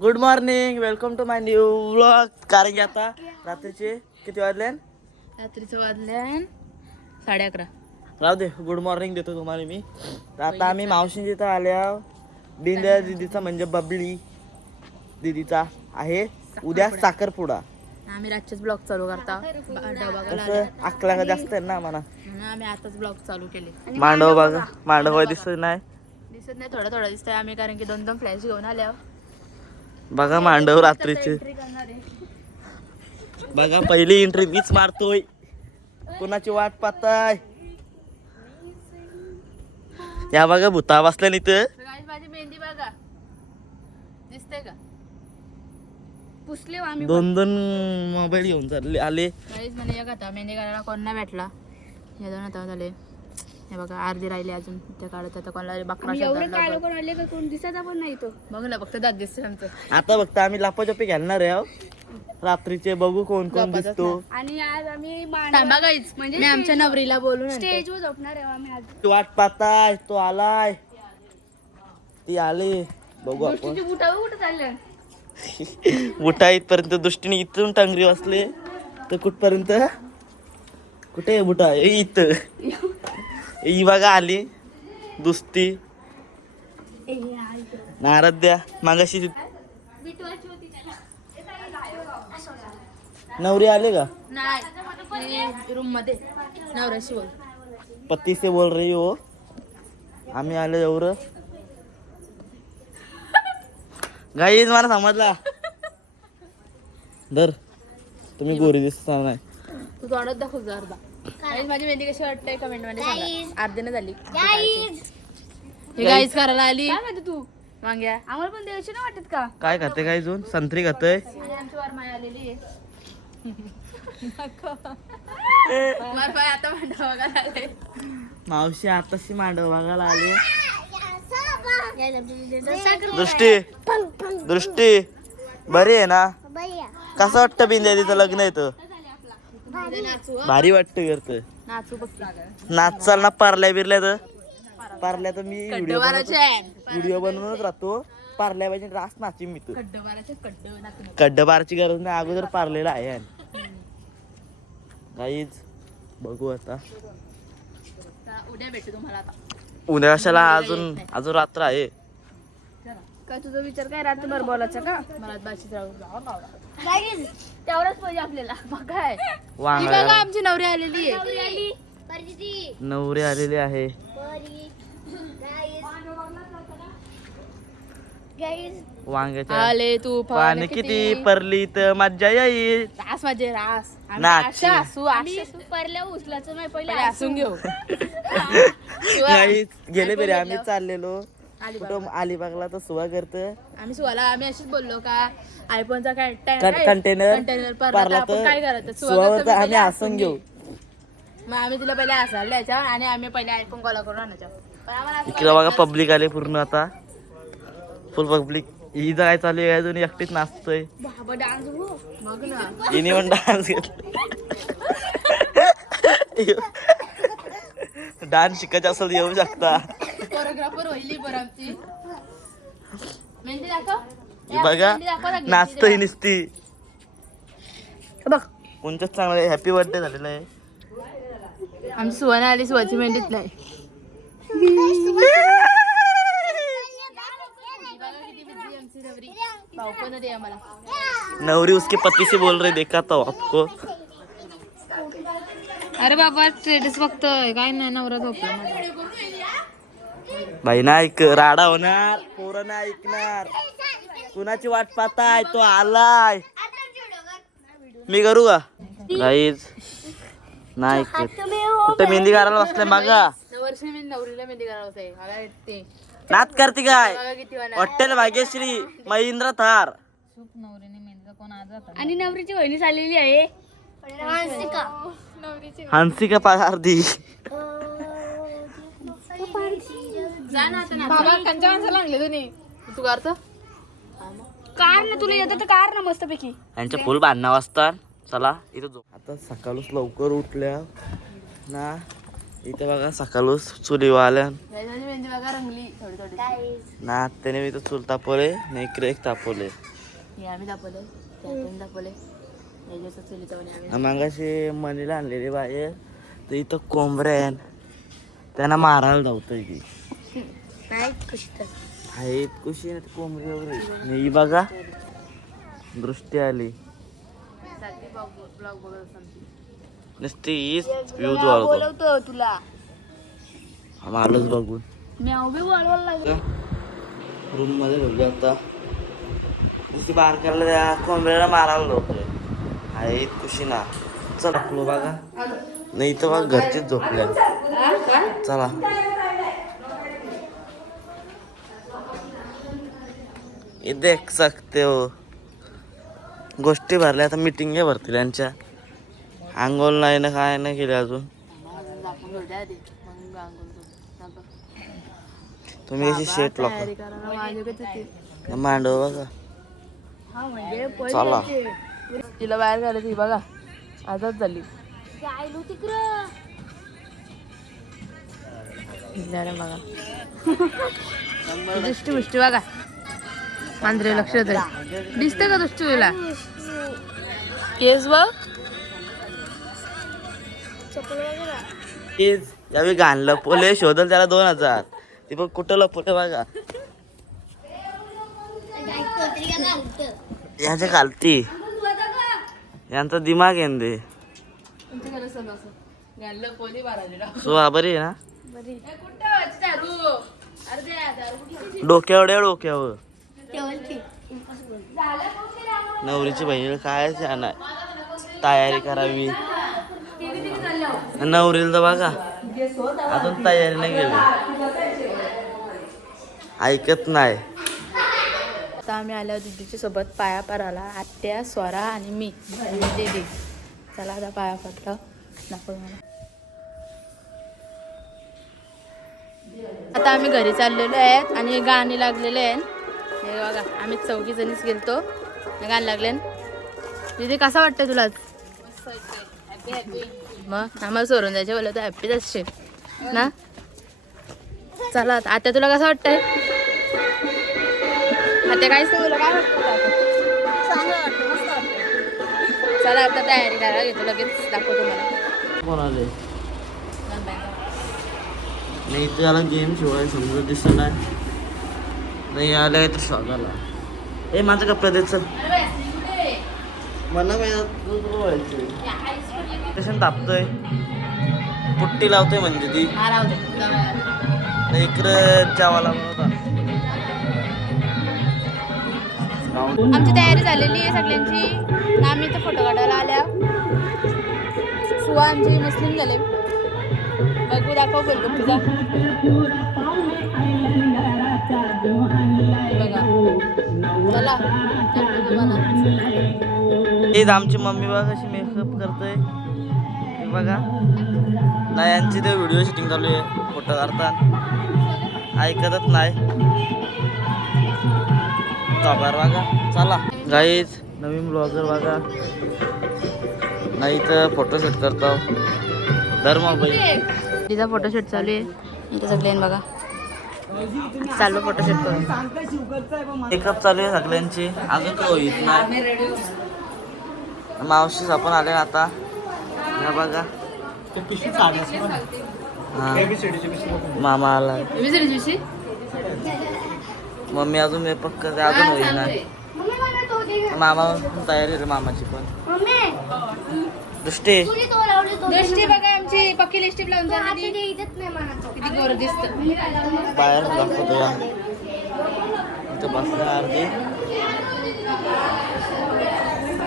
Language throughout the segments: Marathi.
Good morning, welcome to my new vlog. कारण की आता रात्रीचे किती वाजले? रात्रीचं वाजल्यान 11:30. राहू दे, गुड मॉर्निंग देतो तुम्हाला मी. तर आता आम्ही मावशींच्या इथं आल्या. बिंद्या दिदीचा म्हणजे बबली दिदीचा आहे उद्या साखरपुडा. आम्ही रातचेच ब्लॉग चालू करता डबा कसं अकला का जास्त आहे ना म्हणा. म्हणून आम्ही आताच ब्लॉग चालू केले. मांडव बघा, मांडव दिसत नाही. दिसत नाही, थोडं थोडं दिसतंय. आम्ही कारण की 2 फ्लॅश घेऊन आल्या. बघा मांडव रात्रीचे. बघा पहिली एंट्री मीच मारतोय. कोणाची वाट पाहताय? या बघा भूता बसल्या इथं. माझी मेहंदी बघा, दिसते का? पुसले आम्ही. 2 मोबाईल घेऊन चालले आले. गाईज म्हणे एक आता मेहंदी काढायला कोण नाही भेटला. हे 2 आता झाले. हे बघा अर्धी राहिली अजून. त्या काढत आता कोणाला बकरा एवढं काळ कोण आले का कोण दिसायचा पण नाही तो. बघ ना, फक्त दात दिसते आमचं. आता बघता आम्ही लपाछपी घालणार आहे रात्रीचे. बघू कोण कोण दिसतो. आणि आज आम्ही थांबा गाईज, म्हणजे मी आमच्या नवरीला बोलून स्टेजवर झोपणार आहे आम्ही आज. वाट पाहताय, तो आलाय, ती आले. बघू आपण. गोष्टीची बुटावर कुठं चाललं? बुटा इथपर्यंत दृष्टीने इथून टांगरी वाचले तर कुठपर्यंत? कुठे आहे बुटा? इथं. ही बघा आली दुसती नारद द्या मागाशी. नवरी आले का? नाही, रूम मध्ये नवऱ्याशी बोल. पती से बोल रही हो. आम्ही आलो एवढं. गाईज मला समजला. धर, तुम्ही गोरी दिसता नाही. तू तोंडात दाखव जा अर्धा. गाईज माझी मेहंदी कशी वाटते कमेंट मध्ये सांगा. अर्धीने झाली. हे गाईज करायला आली. काय माहिती तू? वांग्या आम्हाला पण द्यायची ना वाटत का? काय खाते? काय जून संत्री खातय? आणि आमची वारमाई आलेली आहे. वारमाई आता भांडा बघायला आले. मावशी आताशी मांडव बघायला आले. साखर दृष्टी, दृष्टी बरी आहे ना? कसं वाटतं बिंद्या तिचं लग्न येतं? नाचू भारी वाटतं करतं. नाचू बघ. नाच चाल ना पारल्या बिरल्या तर. पारल्या तर मी खड्डवाराचे व्हिडिओ बनवूनच राहतो. पारल्या पाहिजे रास नाची मी तर. खड्डवाराचे खड्ड नाचू. कड्ड बारची गरज नाही, अगोदर पारलेला आहे. काहीच बघू आता. उद्या भेटू तुम्हाला आता. उद्या कशाला? अजून रात्र आहे. काय तुझा विचार काय रात्रभर बोलायचा का? मला बाशीत राहू. गाईज तेवढंच पाहिजे आपल्याला. बघाय वांगा बघा आमची नवरी आलेली आहे. नवरे आलेले आहे. वांग्याच्या आले तू पाणी किती परली तर मज्जा येईल. रास माझे रास. नाची. परल्या उचलाचं नाही पहिले हसून घेऊ. नाही गेले बरे आम्ही चाललेलो कुठं अलिबागला तर सुवा करत. आम्ही सुवाला आम्ही अशीच बोललो का आयफोनचा काय कंटेनर परला आपण काय करायचं सुवावर तर आम्ही हसून घेऊ. मग आम्ही तिला पहिले हसायला द्यायच्या आणि आम्ही पहिले आयफोन कॉल करून आणायच्या. पण आम्हाला इकडे बघा पब्लिक आले पूर्ण. आता फुल पब्लिक. ही काय चालू आहे? अजून एकटीच नाचतोय. बाबा डान्स हो. बघ ना. हिने पण डान्स डान्स शिकायचा असेल येऊ शकता. कोरिओग्राफर होईल बरं आमची. मेहंदी दाखव. ही बघा नाचतोय नुसती. बघ कोणतंच चांगलं हॅपी बर्थडे झालेला आहे. आमची सुवाना आली. सुवाची मेहंदीत नाही. भाऊ पण दे आम्हाला. नवरी उसके पति से बोल रहे, देखा तो आपको. अरे बाबा स्टेटस बघतोय काय नाही. नवरा झोपला. भाई ना ऐक, राडा होणार. पोरं नाही ऐकणार. कुणाची वाट पाहताय? तो आलाय. मी करू का? गाईज नाही ऐकत. कुठे मेहंदी काढायला बसलाय मागा? वर्षी मी नवरीला मेहंदी करायला होते. मला वाटते नाच करते काय? बघा किती वाला. हॉटेल भाग्यश्री महेंद्र थार. नवरीने मेहंदी कोण आज आणि नवरीची वहिनी चाललेली आहे हंसिका पारधी. जा ना आता. बाबा कंचा माणसं लागले तुम्ही. तू करतो कार ना तुला येतं तर कार ना मस्तपैकी. यांच्या फुल 92 वाजता. चला इथं आता सकाळच लवकर उठल्या ना. इथे बघा सकाळूच चुली वाल्या माझी मेहंदी बघा रंगली थोडी थोडी. ना त्याने मी तर चूल तापवले नाही इकडे एक तापवले. हे आम्ही दाखवले त्यातून दाखवले याच्याचं चुलीचं आणि आम्ही मगाशी मनीला आणलेली बाहेर तर इथं कोंबड्या आहे त्यांना मारायला धावतोय की आहेत कुशी नाही कोंबडी वगैरे नाही बघा दृष्टी आली ब्लॉग बघत असताना नुसती हीच व्ह्यूज वाढवतो बोलवतो तुला मारलंच बघून. मी उभी वळवायला लागले. रूम मध्ये बघू आता नुसती बाहेर करायला त्या कोंबड्याला मारायला धावतोय आहेत कुशी ना. चल टाकलो बघा नाही तर बघा घरचीच झोपल्या. चला ये देख सकते हो गोष्टी भरल्या आता मीटिंग भरतील यांच्या. आंघोळ नाही ना काय नाही केले अजून. दाखवून ठेवते आधी मग आंघोळ करू. तुम्ही अशी शेट लोक तयारी करायला माझे किती मांडव बघा. हा म्हणजे चला तिला बाहेर काढायची ती बघा आजच झाली. आयलो तिकडं बघा दृष्टी मुष्टी बघा मांजरे लक्ष होते दिसतं का दृष्टी तुला केस बघ तेच यावेळी घाण लपवले शोधल त्याला 2000 ती बघ कुठं लपवले बघा याच्या खालती यांचा दिमाग येते सो बरी आहे ना डोक्यावर नवरीची बहिणीला काय नाही तयारी करावी. नवरीला तर बघा अजून तयारी नाही केली ऐकत नाही. आता आम्ही आलो दीदीच्या सोबत पाया पडायला आत्या स्वरा आणि मी दीदी. चला आता पाया पडलं दाखव मला. आता आम्ही घरी चाललेलो आहेत आणि गाणी लागलेले आहेत. हे बघा आम्ही 4 जणीच गेलतो गाणं लागले. दीदी कसा वाटतं तुला मग आम्हाला सोडून जायचे बोलत हॅपीच असते ना. चला आता तुला कसं वाटतंय आता काहीच नाही तुला काय वाटतं चला आता तयारी करायला घेतो लगेच दाखवतो मला. कोण आले नाही तर याला गेम शिवाय समजत दिसत नाही आलं तर शॉकाला ए माझं कपडा द्यायचं मला व्हायचं तापतोय पुट्टी लावतोय म्हणजे ती इकडं चावाला आमची तयारी झालेली आहे सगळ्यांची. आम्ही इथं फोटो काढायला आल्या. सुवा आमची मुस्लिम झाले बघू दाखव बोलतो तुझा बघा चला आमची मम्मी बघा कशी मेकअप करतोय बघा ना. यांची ते व्हिडिओ शूटिंग चालू आहे फोटो काढतात ऐकतच नाही. खबर बघा चला गाईज नवीन ब्लॉगर बघा नाही तर फोटोशूट करतो धर्माबाई. तिचा फोटोशूट चालू आहे इथे सगळे बघा चालू फोटोशूट करून. मेकअप चालू आहे सगळ्यांची अजून काही होईत नाही. मावशीच आपण आले आता या बघा मामा आला मम्मी अजून मेकअप करते अजून होईल ना. मामा तयारी रे मामाची पण दृष्टी बघा आमची पक्की लिस्टिप लावून झाली किती गोर दिसत बाहेर दाखवतो या इथं बसणार ते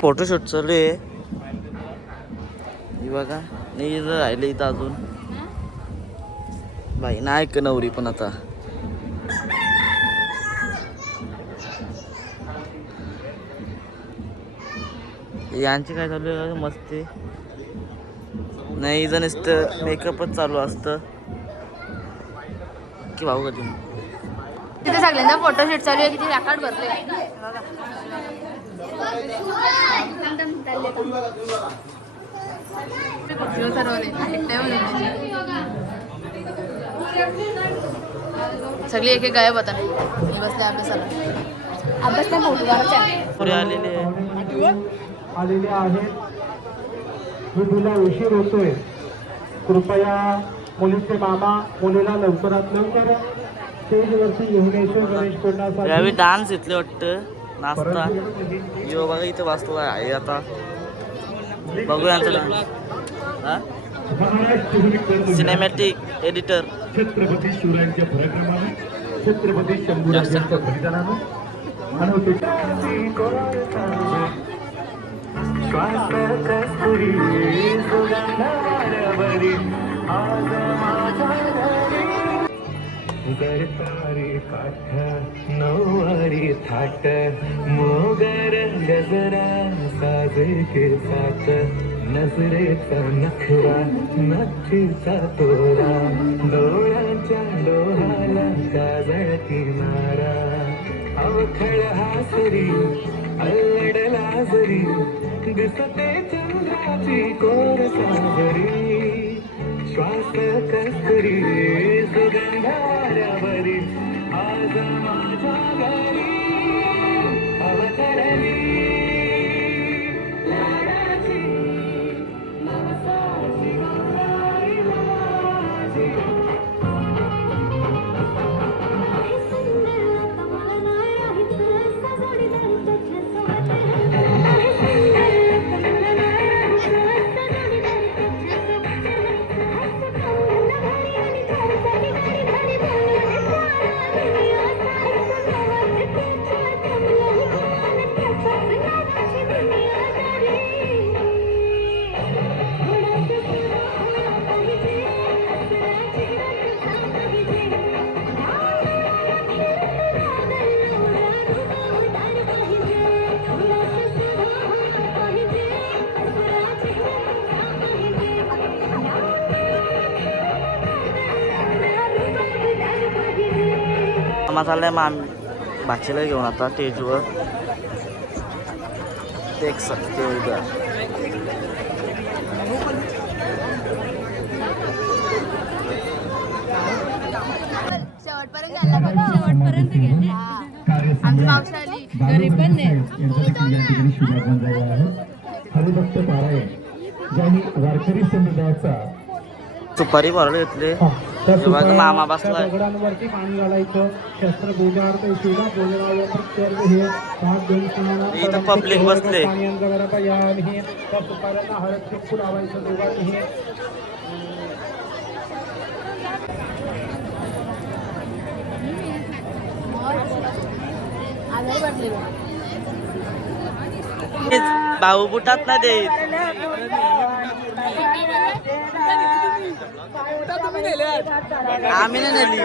फोटोशूट चालू आहे बघा नाही इथं राहिले इथं अजून बाई नाही का नवरी पण आता यांची काय चालू आहे मस्ती नाही इथं नुसतं मेकअपच चालू असतं की भाऊ कधी तिथे सगळ्यांचा फोटोशूट चालू आहे किती रेकॉर्ड भरले सगळी एक एक गायब होता बसले अभ्यासाला. अभ्यास नाही मोठं पुढे आलेले आलेले आहेत. मुलीला उशीर होतोय, कृपया मुलीचे मामा मुलीला लवकरात लवकर स्टेजवरती घेऊन यायचं. गणेश यावेळी कोंडासाठी डान्स इथले वाटतं नाचता. यो बघा इथे वाचतो आहे आता. बघू यांचं डान्स. सिनेमॅटिक एडिटर छत्रपती शिवरायांच्या पराक्रमाने, छत्रपती शंभूराजांच्या बलिदानानं आणि श्वास कस्तुरी सुगंधावरी आज माझ्या घरी गरतारी काठ नऊवारी थाट मोगर गजरा साजे साथ नजरेचा नखरा नक्षीचा तोरा डोळ्याच्या डोळ्याला काजळती मारा अवखळ हासरी अल्लडला जरी दिसते चंद्राची कोर सावरी श्वास कस्तुरी सुगंधाऱ्यावरी आज माझ्या घरी अवतरली लाडाची नवसाची गौराई माझी. मामा चाललाय भाचीला घेऊन आता स्टेजवर. देख सकते हो इधर. शेवटपर्यंत गेला बघा. शेवटपर्यंत गेली. आमची मावशी आली घरी पण नाही. हरिभक्त पारायण ज्यांनी वारकरी समुदायाचा सुपारी भरले घेतले. मामा बसलाय. दगडांवरती पाणी घालायचं. शस्त्र पूजार्थ शिवला पूजनावर हे भाग घेऊन इथं पब्लिक बसले. पाण्याचा घराचा या हे त्या सुपाऱ्यांना हळद कुंकू लावायचं दोघांनी हे. भाऊ बुटात ना देत. आम्ही नाही नेली.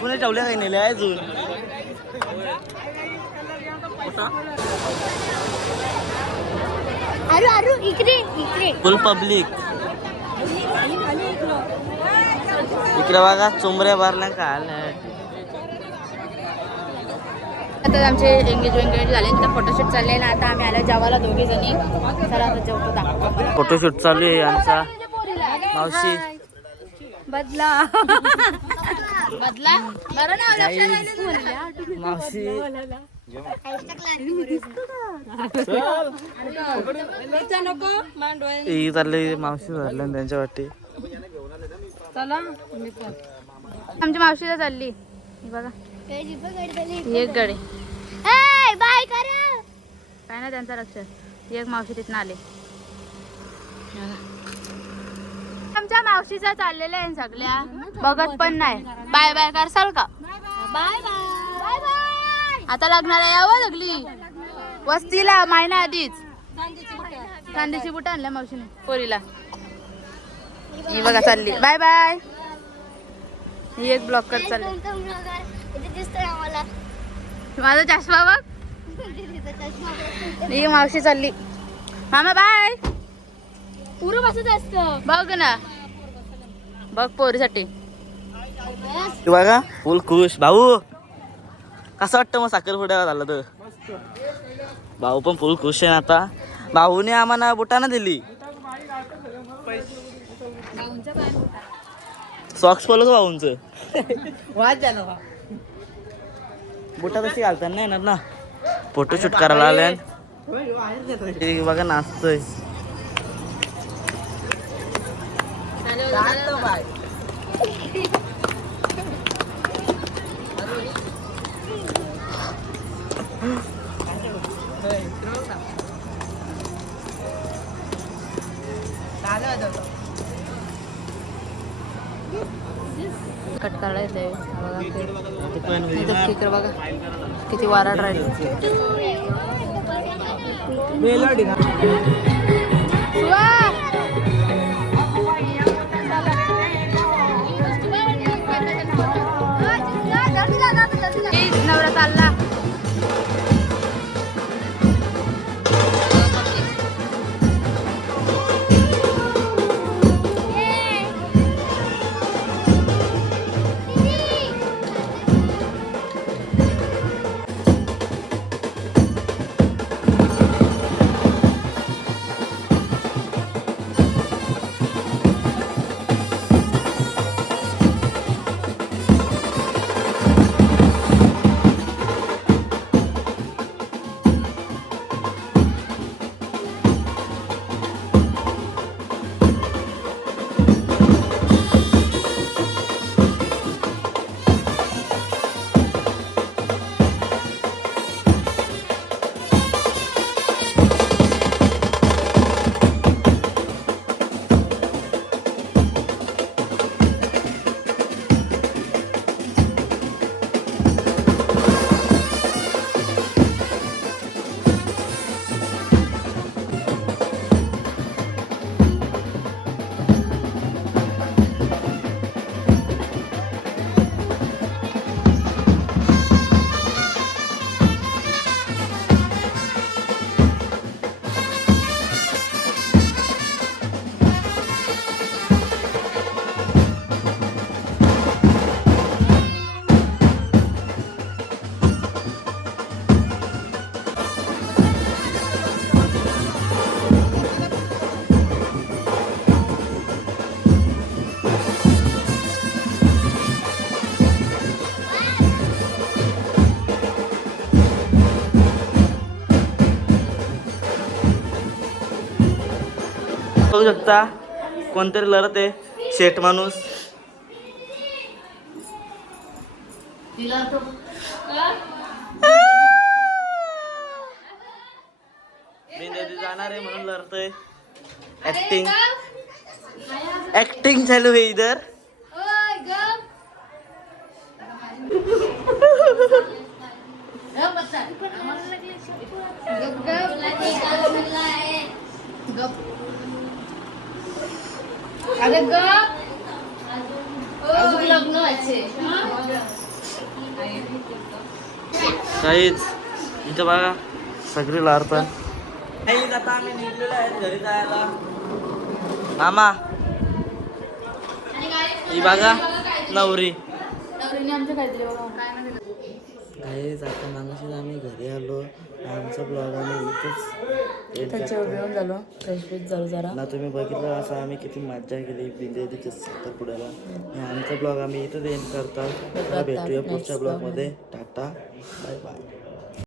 कुणी ठेवल्या काही नेल्या अजून. फुल पब्लिक इकडे बघा. चुंबऱ्या भरल्या काय. आता आमचे एंगेजमेंट झाले, तिथं फोटोशूट चालले ना. आता आम्ही आलो जेवायला दोघी जणी. चला आता जेवतो दाखवतो. फोटोशूट चालू आहे आमचा. मावशी बदला बदला बरं ना. मावशी चालले. मावशी झालं त्यांच्या वाटी. चला आमच्या मावशीला चालली बघा. एक गाडी बाय करा काय ना त्यांचा लक्ष. एक मावशी तिथं आले. आमच्या मावशीचा चाललेल्या आहे सगळ्या बघत पण नाही. बाय बाय करसाल का. Bye bye bye. आता लग्नाला यावं लागली वस्तीला महिना आधीच. कांद्याची बुट आणल्या मावशीने पोरीला. ही बघा चालली. Bye bye. ही एक ब्लॉक कर चालली. माझा चष्मा बघ. ही मावशी चालली. मामा बाय. पुरं बसत असतं बघ ना. बघ पोरीसाठी बघा फुल खुश. भाऊ कसं वाटतं मग साखरपुड्यावर झालं तर. भाऊ पण फुल खुश आहे आता. भाऊने आम्हाला बुटाना दिली. सॉक्स बोलतो भाऊंचं. बुटा तशी घालतात नाही येणार ना. फोटोशूट करायला आले बघा नाचतोय. कट करायचंय बघा किती वाराड राहील. नवरा चालला. बघू शकता कोणतरी लढत आहे. शेठ माणूस बिनधास्त जाणार आहे म्हणून लढतोय. ऍक्टिंग चालू आहे इधर. अरे लग्न व्हायचे काहीच इथं बघा सगळी लारतात. आता आम्ही निघलेलो आहे घरी जायला. मामा ही बघा नवरी. आमच्या काय दिले बघा काहीच आता मागाशीच आम्ही घरी आलो. आमचा ब्लॉग आम्ही इथेच झालो. फ्रेश झालो जरा ना. तुम्ही बघितलं असं आम्ही किती मज्जा केली बिंदे साखरपुड्याला. आमचा ब्लॉग आम्ही इथंच एंड करतात. भेटूया पुढच्या ब्लॉगमध्ये. Tata bye bye.